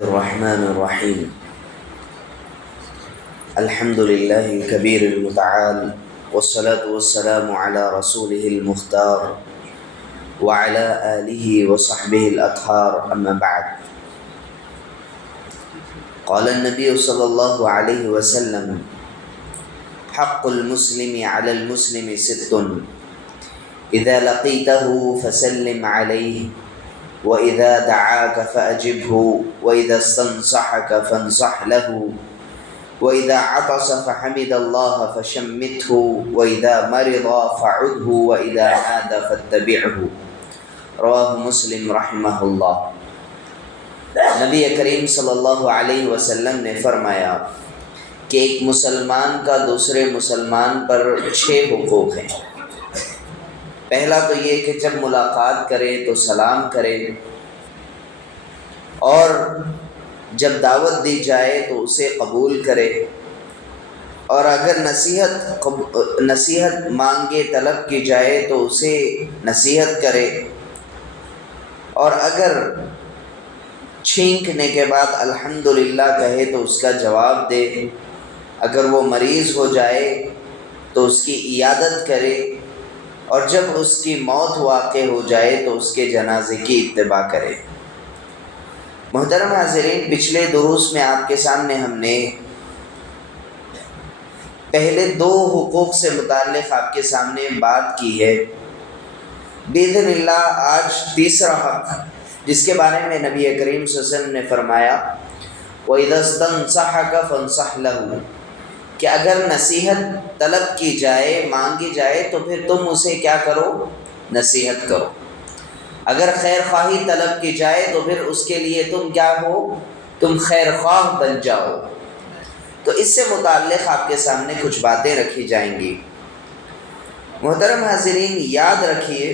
الرحمن الرحيم. الحمد لله الكبير المتعال، والصلاة والسلام على رسوله المختار وعلى آله وصحبه الأطهار، أما بعد. قال النبي صلى الله عليه وسلم: حق المسلم على المسلم ست، إذا لقيته فسلم عليه، وإذا دعاك فأجبه، وإذا استنصحك فانصح له، وإذا عطس فحمد الله فشمته، وإذا مرض فعده، وإذا عاد فاتبعه. رواه مسلم رحمہ اللہ. نبی کریم صلی اللہ علیہ وسلم نے فرمایا کہ ایک مسلمان کا دوسرے مسلمان پر 6 حقوق ہیں. پہلا تو یہ کہ جب ملاقات کرے تو سلام کرے، اور جب دعوت دی جائے تو اسے قبول کرے، اور اگر نصیحت مانگے طلب کی جائے تو اسے نصیحت کرے، اور اگر چھینکنے کے بعد الحمدللہ کہے تو اس کا جواب دے، اگر وہ مریض ہو جائے تو اس کی عیادت کرے، اور جب اس کی موت واقع ہو جائے تو اس کے جنازے کی اتباع کرے. محترم حاضرین، پچھلے دروس میں آپ کے سامنے ہم نے پہلے 2 حقوق سے متعلق آپ کے سامنے بات کی ہے. باذن اللہ آج تیسرا حق، جس کے بارے میں نبی کریم صلی اللہ علیہ وسلم نے فرمایا وَإِذَا اسْتَنصَحَكَ فَانصَحْ لَهُ، کہ اگر نصیحت طلب کی جائے، مانگی جائے تو پھر تم اسے کیا کرو؟ نصیحت کرو. اگر خیر خواہی طلب کی جائے تو پھر اس کے لیے تم کیا ہو؟ تم خیر خواہ بن جاؤ. تو اس سے متعلق آپ کے سامنے کچھ باتیں رکھی جائیں گی. محترم حاضرین، یاد رکھیے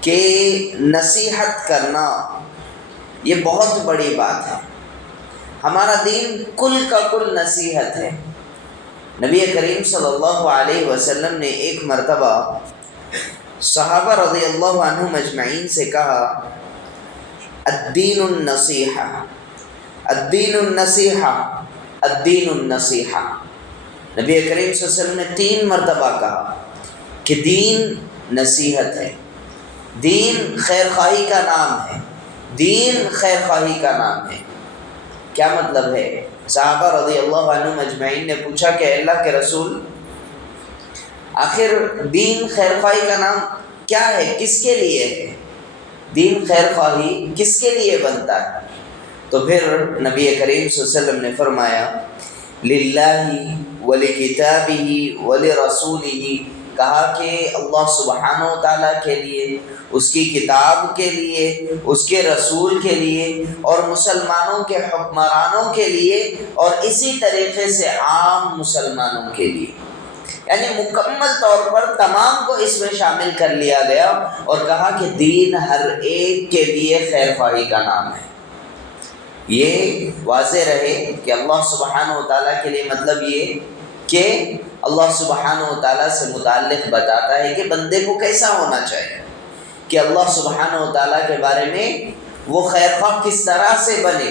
کہ نصیحت کرنا یہ بہت بڑی بات ہے. ہمارا دین کل کا کل نصیحت ہے. نبی کریم صلی اللہ علیہ وسلم نے ایک مرتبہ صحابہ رضی اللہ عنہم اجمعین سے کہا: الدین النصیحہ، الدین النصیحہ، الدین النصیحہ. نبی کریم صلی اللہ علیہ وسلم نے 3 مرتبہ کہا کہ دین نصیحت ہے، دین خیر خواہی کا نام ہے، دین خیر خواہی کا نام ہے. کیا مطلب ہے؟ صحابہ رضی اللہ عنہم اجمعین نے پوچھا کہ اللہ کے رسول، آخر دین خیر خواہی کا نام کیا ہے؟ کس کے لیے ہے؟ دین خیر خواہی کس کے لیے بنتا ہے؟ تو پھر نبی کریم صلی اللہ علیہ وسلم نے فرمایا للہ ولکتابہ ولرسولہ، کہا کہ اللہ سبحانہ و تعالیٰ کے لیے، اس کی کتاب کے لیے، اس کے رسول کے لیے، اور مسلمانوں کے حکمرانوں کے لیے، اور اسی طریقے سے عام مسلمانوں کے لیے. یعنی مکمل طور پر تمام کو اس میں شامل کر لیا گیا اور کہا کہ دین ہر ایک کے لیے خیر خواہی کا نام ہے. یہ واضح رہے کہ اللہ سبحانہ و تعالیٰ کے لیے مطلب یہ کہ اللہ سبحانہ و تعالیٰ سے متعلق بتاتا ہے کہ بندے کو کیسا ہونا چاہیے، کہ اللہ سبحانہ و تعالیٰ کے بارے میں وہ خیر خواہ کس طرح سے بنے،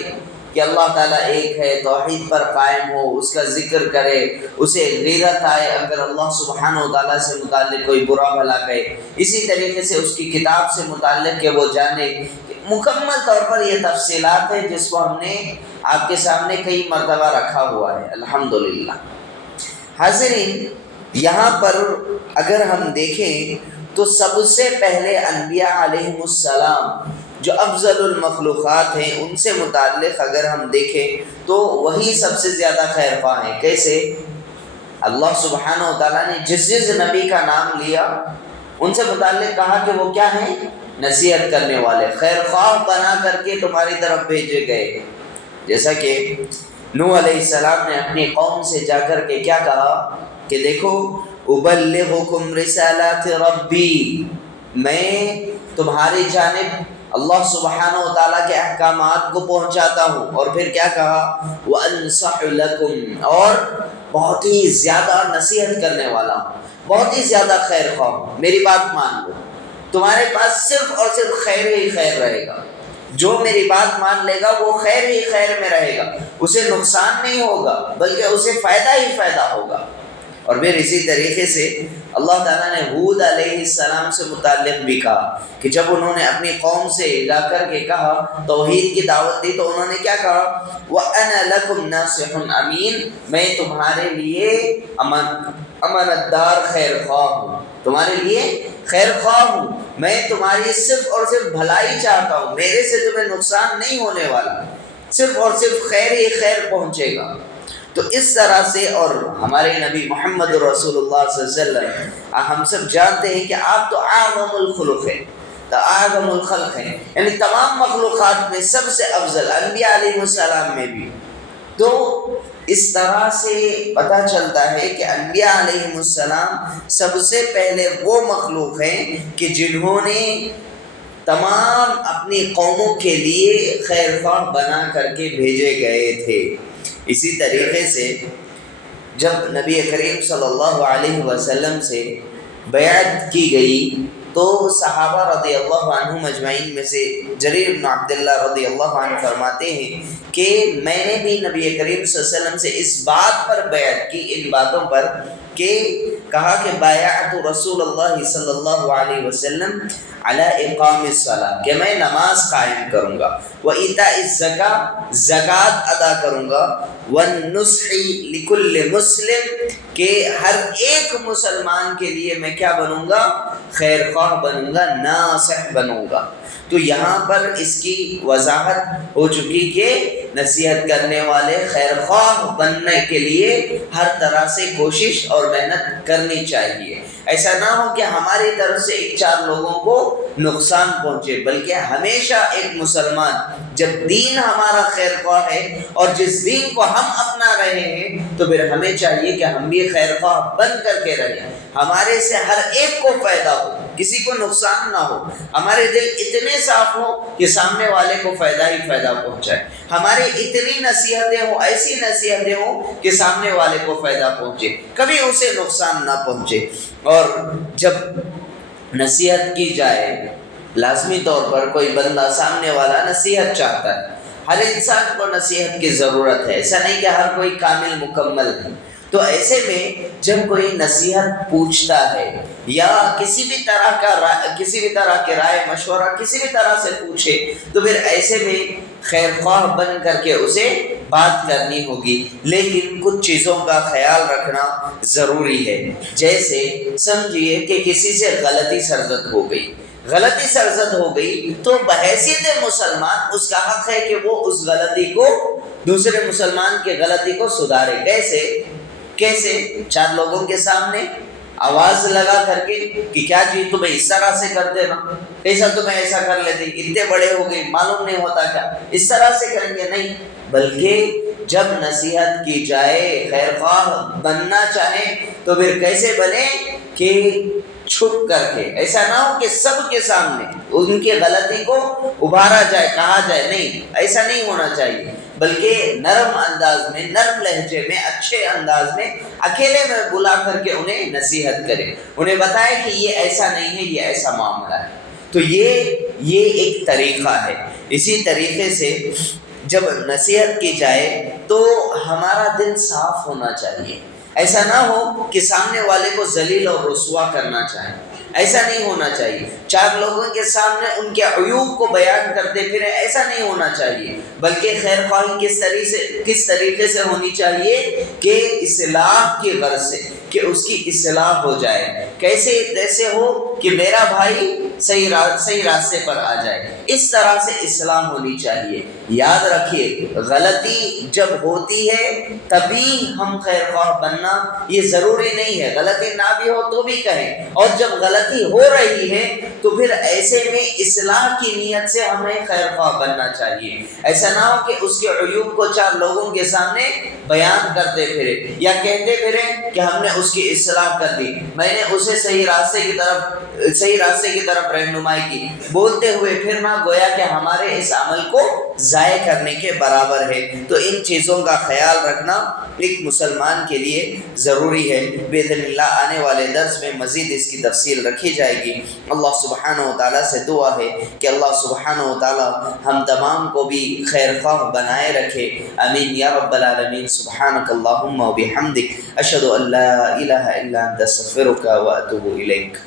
کہ اللہ تعالیٰ ایک ہے، توحید پر قائم ہو، اس کا ذکر کرے، اسے غیرت آئے اگر اللہ سبحانہ و تعالیٰ سے متعلق کوئی برا بھلا کہے، اسی طریقے سے اس کی کتاب سے متعلق کہ وہ جانے. مکمل طور پر یہ تفصیلات ہیں جس کو ہم نے آپ کے سامنے کئی مرتبہ رکھا ہوا ہے الحمدللہ. حاضرین، یہاں پر اگر ہم دیکھیں تو سب سے پہلے انبیاء علیہم السلام جو افضل المخلوقات ہیں، ان سے متعلق اگر ہم دیکھیں تو وہی سب سے زیادہ خیر خواہ ہیں. کیسے؟ اللہ سبحانہ و تعالیٰ نے جس نبی کا نام لیا ان سے متعلق کہا کہ وہ کیا ہیں؟ نصیحت کرنے والے، خیر خواہ بنا کر کے تمہاری طرف بھیجے گئے. جیسا کہ نوح علیہ السلام نے اپنی قوم سے جا کر کے کیا کہا کہ دیکھو ابلغکم رسالات ربی، میں تمہاری جانب اللہ سبحانہ و تعالیٰ کے احکامات کو پہنچاتا ہوں. اور پھر کیا کہا؟ وانصح لکم، اور بہت ہی زیادہ نصیحت کرنے والا ہوں، بہت ہی زیادہ خیر خواہ ہوں. میری بات مان لو، تمہارے پاس صرف اور صرف خیر ہی خیر رہے گا. جو میری بات مان لے گا وہ خیر ہی خیر میں رہے گا، اسے نقصان نہیں ہوگا بلکہ اسے فائدہ ہی فائدہ ہوگا۔ اور پھر اسی طریقے سے اللہ تعالیٰ نے ہود علیہ السلام سے متعلق بھی کہا کہ جب انہوں نے اپنی قوم سے جا کر کے کہا، توحید کی دعوت دی، تو انہوں نے کیا کہا؟ وَأَنَا لَكُمْ نَاصِحٌ أَمِينٌ، میں تمہارے لیے امانت دار خیر خواہ ہوں، تمہارے لیے خیر خواہ ہوں، میں تمہاری صرف اور صرف بھلائی چاہتا ہوں، میرے سے تمہیں نقصان نہیں ہونے والا، صرف اور صرف خیر ہی خیر پہنچے گا۔ تو اس طرح سے، اور ہمارے نبی محمد رسول اللہ صلی اللہ علیہ وسلم، ہم سب جانتے ہیں کہ آپ تو اعظم الخلق ہیں، اعظم الخلق ہیں، یعنی تمام مخلوقات میں سب سے افضل، انبیاء علیہ السلام میں بھی۔ تو اس طرح سے پتہ چلتا ہے کہ انبیاء علیہ السلام سب سے پہلے وہ مخلوق ہیں کہ جنہوں نے تمام اپنی قوموں کے لیے خیر خواہ بنا کر کے بھیجے گئے تھے۔ اسی طریقے سے جب نبی کریم صلی اللہ علیہ وسلم سے بیعت کی گئی تو صحابہ رضی اللہ عنہم اجمعین میں سے جریر بن عبداللہ رضی اللہ عنہ فرماتے ہیں کہ میں نے بھی نبی کریم صلی اللہ علیہ وسلم سے اس بات پر بیعت کی، ان باتوں پر، کہ کہا کہ بایعت رسول اللہ صلی اللہ علیہ وسلم علی اقام الصلاۃ، کہ میں نماز قائم کروں گا، وایتاء الزکاۃ، زکوٰۃ ادا کروں گا، والنصح لکل مسلم، کہ ہر ایک مسلمان کے لیے میں کیا بنوں گا؟ خیر خواہ بنوں گا، ناصح بنوں گا۔ تو یہاں پر اس کی وضاحت ہو چکی کہ نصیحت کرنے والے خیر خواہ بننے کے لیے ہر طرح سے کوشش اور محنت کرنی چاہیے۔ ایسا نہ ہو کہ ہماری طرف سے ایک چار لوگوں کو نقصان پہنچے، بلکہ ہمیشہ ایک مسلمان جب دین ہمارا خیر خواہ ہے اور جس دین کو ہم اپنا رہے ہیں تو پھر ہمیں چاہیے کہ ہم بھی خیر خواہ بن کر کے رہیں، ہمارے سے ہر ایک کو فائدہ ہو، کسی کو نقصان نہ ہو، ہمارے دل اتنے صاف ہوں کہ سامنے والے کو فائدہ ہی فائدہ پہنچائے، ہماری اتنی نصیحتیں ہوں، ایسی نصیحتیں ہوں کہ سامنے والے کو فائدہ پہنچے، کبھی اسے نقصان نہ پہنچے۔ اور جب نصیحت کی جائے، لازمی طور پر کوئی بندہ سامنے والا نصیحت چاہتا ہے، ہر انسان کو نصیحت کی ضرورت ہے، ایسا نہیں کہ ہر کوئی کامل مکمل ہے۔ تو ایسے میں جب کوئی نصیحت پوچھتا ہے یا کسی بھی طرح کے رائے مشورہ کسی بھی طرح سے پوچھے، تو پھر ایسے میں خیر خواہ بن کر کے اسے بات کرنی ہوگی، لیکن کچھ چیزوں کا خیال رکھنا ضروری ہے۔ جیسے سمجھیے کہ کسی سے غلطی سرزد ہو گئی تو بحیثیت مسلمان اس کا حق ہے کہ وہ اس غلطی کو، دوسرے مسلمان کی غلطی کو سدھارے۔ کیسے؟ چار لوگوں کے سامنے آواز لگا کر کے کہ کیا جی تمہیں اس طرح سے کر دینا، ایسا تمہیں ایسا کر لیتے، اتنے بڑے ہو گئے معلوم نہیں ہوتا کیا، اس طرح سے کریں گے؟ نہیں، بلکہ جب نصیحت کی جائے، خیر خواہ بننا چاہیں تو پھر کیسے بنے کہ چھپ کر کے، ایسا نہ ہو کہ سب کے سامنے ان کی غلطی کو ابھارا جائے، کہا جائے، نہیں، ایسا نہیں ہونا چاہیے، بلکہ نرم انداز میں، نرم لہجے میں، اچھے انداز میں، اکیلے میں بلا کر کے انہیں نصیحت کرے، انہیں بتائے کہ یہ ایسا نہیں ہے، یہ ایسا معاملہ ہے۔ تو یہ ایک طریقہ ہے۔ اسی طریقے سے جب نصیحت کی جائے تو ہمارا دل صاف ہونا چاہیے، ایسا نہ ہو کہ سامنے والے کو ذلیل اور رسوا کرنا چاہیں، ایسا نہیں ہونا چاہیے۔ چار لوگوں کے سامنے ان کے عیوب کو بیان کرتے پھریں، ایسا نہیں ہونا چاہیے، بلکہ خیر خواہی کس طریقے سے ہونی چاہیے کہ اصلاح کی غرض سے، کہ اس کی اصلاح ہو جائے۔ کیسے ہو کہ میرا بھائی صحیح راستے پر آ جائے، اس طرح سے اصلاح ہونی چاہیے۔ یاد رکھیے، غلطی جب ہوتی ہے تبھی ہم خیر خواہ بننا یہ ضروری نہیں ہے، غلطی نہ بھی ہو تو بھی کہیں، اور جب غلطی ہو رہی ہے تو پھر ایسے میں اصلاح کی نیت سے ہمیں خیر خواہ بننا چاہیے۔ ایسا نہ ہو کہ اس کے عیوب کو چار لوگوں کے سامنے بیان کرتے پھرے یا کہتے پھرے کہ ہم نے اس کی اصلاح کر دی، میں نے اسے صحیح راستے کی طرف رہنمائی کی، بولتے ہوئے پھر نہ گویا کہ ہمارے اس عمل کو ضائع کرنے کے برابر ہے۔ تو ان چیزوں کا خیال رکھنا ایک مسلمان کے لیے ضروری ہے۔ باذن اللہ آنے والے درس میں مزید اس کی تفصیل رکھی جائے گی۔ اللہ سبحانہ و تعالیٰ سے دعا ہے کہ اللہ سبحانہ و تعالیٰ ہم تمام کو بھی خیر خواہ بنائے رکھے، آمین یا رب العالمین۔ سبحانک اللہم و بحمدک، اشہد ان لا الہ الا انت، استغفرک و اتوب الیک۔